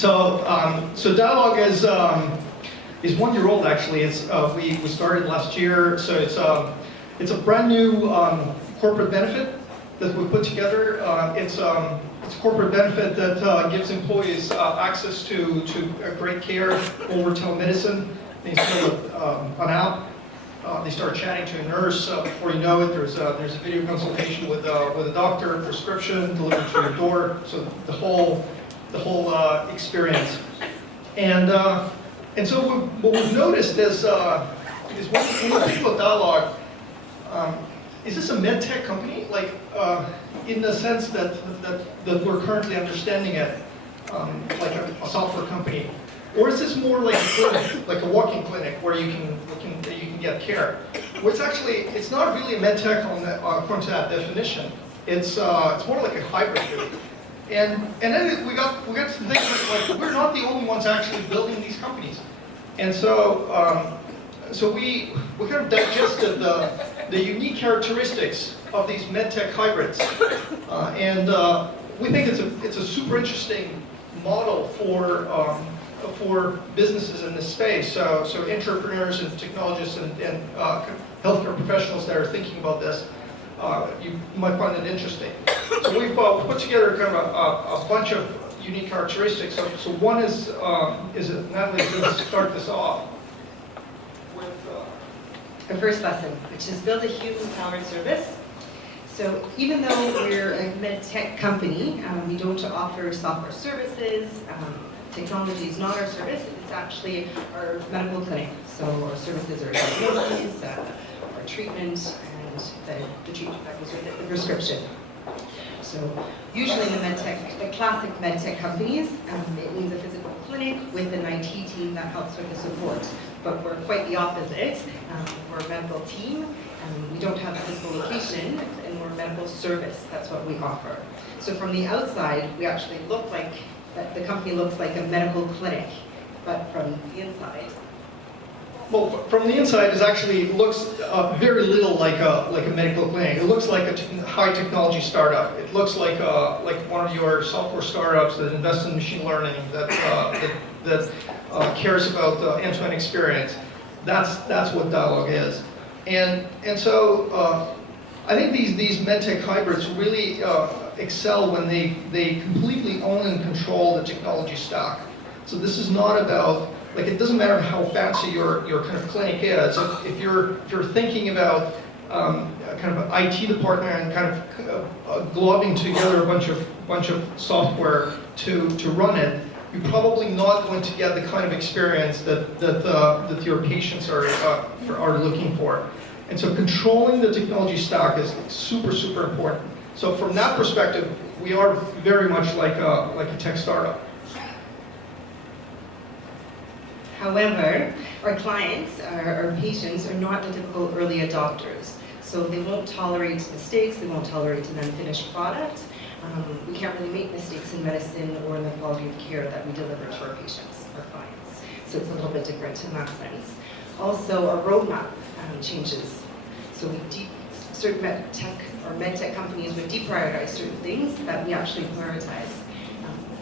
So Dialogue is 1 year old actually. It's we started last year, so it's a brand new corporate benefit that we put together. It's a corporate benefit that gives employees access to great care over telemedicine. They install an app. They start chatting to a nurse. Before you know it, there's a video consultation with a doctor, prescription delivered to your door. So the whole experience. And so what we've noticed is when we think about Dialogue, is this a med tech company? Like in the sense that we're currently understanding it, like a software company, or is this more like a clinic, like a walk-in clinic where you can get care? Well, it's not really a med tech according to that definition. It's more like a hybrid really. And then we got some things like we're not the only ones actually building these companies, and so we kind of digested the unique characteristics of these medtech hybrids, and we think it's a super interesting model for businesses in this space. So entrepreneurs and technologists and healthcare professionals that are thinking about this. You might find it interesting. So we've put together kind of a bunch of unique characteristics. So one is Natalie, let's start this off with the first lesson, which is build a human-powered service. So even though we're a med tech company, we don't offer software services. Technology is not our service. It's actually our medical clinic. So our services are diagnoses, our treatment, the treatment that goes with it, the prescription. So usually in the classic medtech companies, it means a physical clinic with an IT team that helps with the support. But we're quite the opposite. We're a medical team, and we don't have a physical location, and we're a medical service. That's what we offer. So from the outside, we actually look like, the company looks like a medical clinic, but from the inside, well, from the inside, it actually looks very little like a medical clinic. It looks like a high technology startup. It looks like one of your software startups that invest in machine learning, that cares about end-to-end experience. That's what Dialogue is. And so I think these medtech hybrids really excel when they completely own and control the technology stack. So this is not about, like, it doesn't matter how fancy your kind of clinic is. If you're thinking about kind of an IT department and kind of globbing together a bunch of software to run it, you're probably not going to get the kind of experience that your patients are looking for. And so controlling the technology stack is super, super important. So from that perspective, we are very much like a tech startup. However, our clients, our patients, are not the typical early adopters. So they won't tolerate mistakes, they won't tolerate an unfinished product. We can't really make mistakes in medicine or in the quality of care that we deliver to our patients, our clients. So it's a little bit different in that sense. Also, our roadmap changes. So certain med tech companies would deprioritize certain things that we actually prioritize.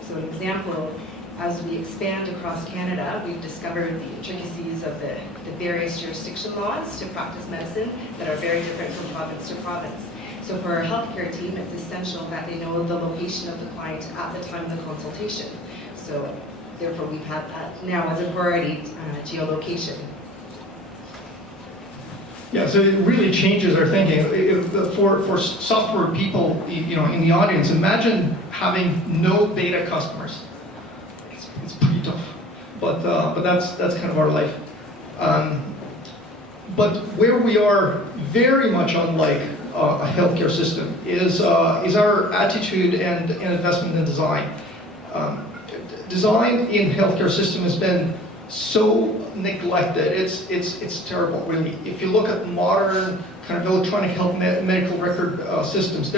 So an example, as we expand across Canada, we've discovered the intricacies of the various jurisdiction laws to practice medicine that are very different from province to province. So for our healthcare team, it's essential that they know the location of the client at the time of the consultation. So therefore, we've had that now as a priority, geolocation. Yeah, so it really changes our thinking. For software people, in the audience, imagine having no beta customers. It's pretty tough, but that's kind of our life. But where we are very much unlike a healthcare system is our attitude and investment in design. Design in healthcare system has been so neglected. It's terrible, really. If you look at modern kind of electronic health medical record systems,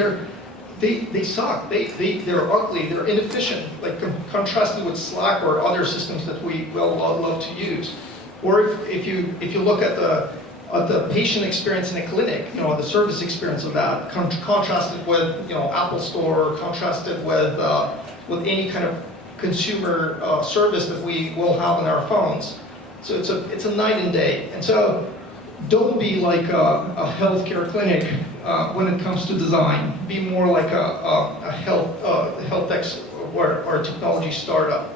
they suck. They're ugly. They're inefficient. Like contrasted with Slack or other systems that we love to use. Or if you look at the patient experience in a clinic, the service experience of that, contrasted with Apple Store, contrasted with any kind of consumer service that we will have on our phones. So it's a night and day. And so don't be like a healthcare clinic when it comes to design. Be more like a health tech or technology startup.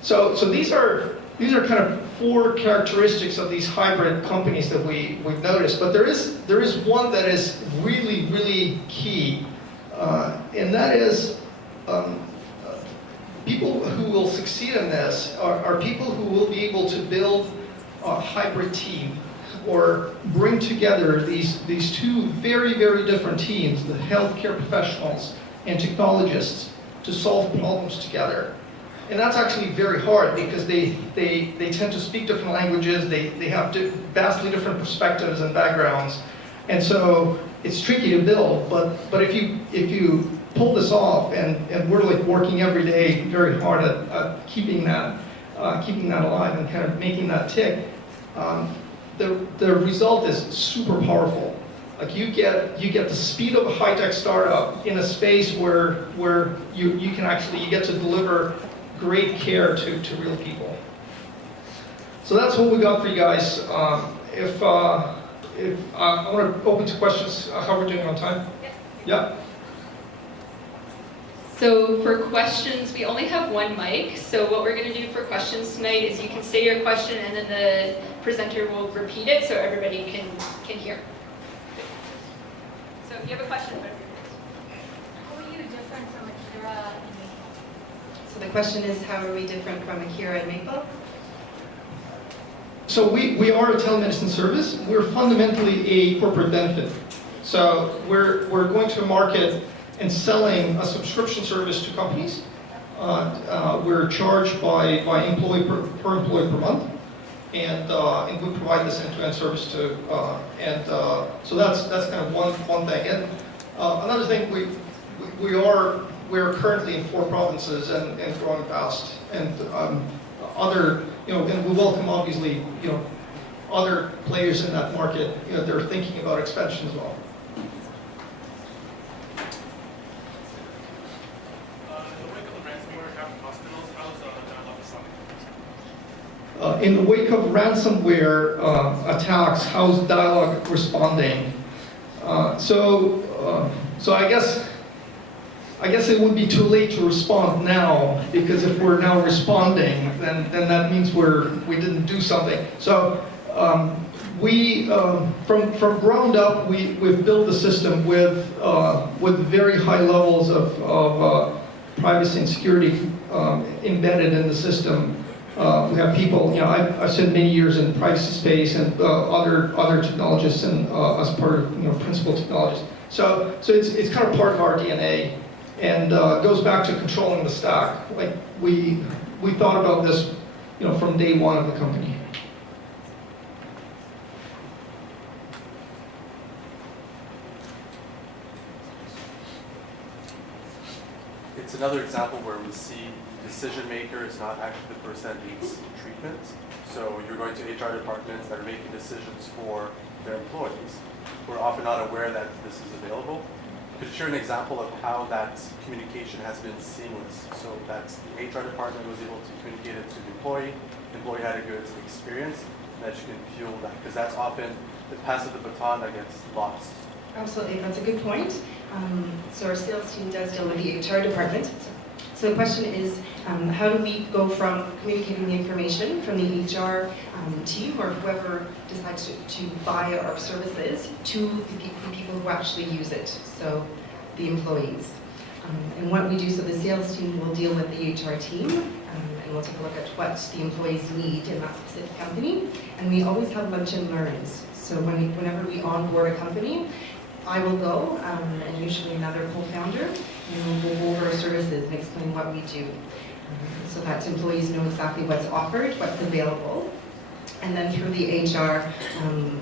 So these are kind of 4 characteristics of these hybrid companies that we've noticed. But there is one that is really, really key, and that is people who will succeed in this are people who will be able to build a hybrid team or bring together these 2 very, very different teams, the healthcare professionals and technologists, to solve problems together. And that's actually very hard because they tend to speak different languages, they have vastly different perspectives and backgrounds. And so it's tricky to build, but if you pull this off, and we're like working every day very hard at keeping that alive and kind of making that tick, the result is super powerful. Like you get the speed of a high-tech startup in a space where you get to deliver great care to real people. So that's what we got for you guys. If I want to open to questions, how we're doing on time? Yeah. So for questions, we only have 1 mic. So what we're going to do for questions tonight is you can say your question and then the presenter will repeat it so everybody can hear. So if you have a question, How are you different from Akira and Maple? So the question is, how are we different from Akira and Maple? So we are a telemedicine service. We're fundamentally a corporate benefit. So we're going to market and selling a subscription service to companies. We're charged by employee per employee per month, and we provide this end-to-end service to. So that's kind of one thing. And another thing, we're currently in 4 provinces and growing fast. And and we welcome obviously other players in that market. They're thinking about expansion as well. In the wake of ransomware attacks, how's Dialogue responding? So I guess it would be too late to respond now, because if we're now responding, then that means we didn't do something. So we from ground up we've built the system with very high levels of privacy and security embedded in the system. We have people, I've spent many years in privacy space, and other technologists, and as part of principal technologists. So it's kind of part of our DNA, and goes back to controlling the stack. Like we thought about this, from day one of the company. It's another example where we see decision maker is not actually the person that needs treatment. So you're going to HR departments that are making decisions for their employees, who are often not aware that this is available. Could you share an example of how that communication has been seamless? So that the HR department was able to communicate it to the employee had a good experience, and that you can fuel that, because that's often the pass of the baton that gets lost. Absolutely, that's a good point. So our sales team does deal with the HR department. So the question is, how do we go from communicating the information from the HR team, or whoever decides to buy our services, to the people who actually use it, so the employees. And what we do, so the sales team will deal with the HR team, and we'll take a look at what the employees need in that specific company. And we always have lunch and learns. So whenever we onboard a company, I will go, and usually another co-founder, and we'll go over our services and explain what we do, so that employees know exactly what's offered, what's available. And then through the HR,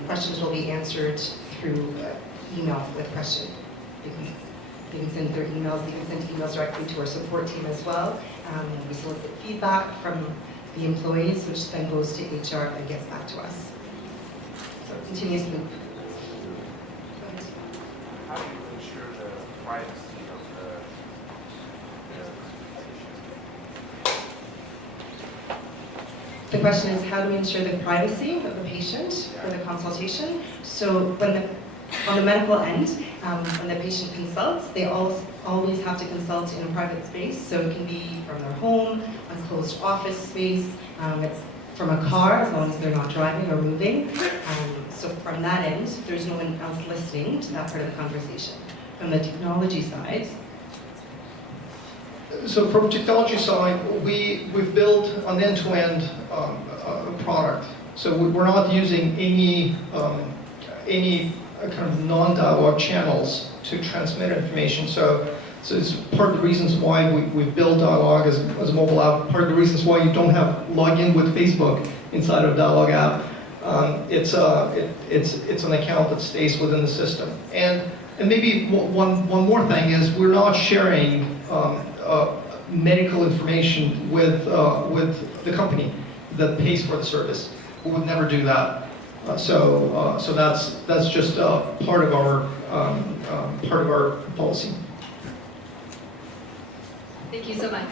questions will be answered through email with questions. They can send their emails, they can send emails directly to our support team as well. We solicit feedback from the employees, which then goes to HR and gets back to us. So continuous loop. How do you ensure the privacy of the question is, how do we ensure the privacy of the patient for the consultation? So on the medical end, when the patient consults, they always have to consult in a private space. So it can be from their home, a closed office space, it's from a car, as long as they're not driving or moving. So from that end, there's no one else listening to that part of the conversation. From the technology side, So from technology side, we've built an end-to-end product. So we're not using any kind of non-dialogue channels to transmit information. So it's part of the reasons why we build Dialogue as a mobile app. Part of the reasons why you don't have login with Facebook inside of Dialogue app. It's an account that stays within the system. And maybe one more thing is we're not sharing medical information with the company that pays for the service. We would never do that. So that's just part of our policy. Thank you so much.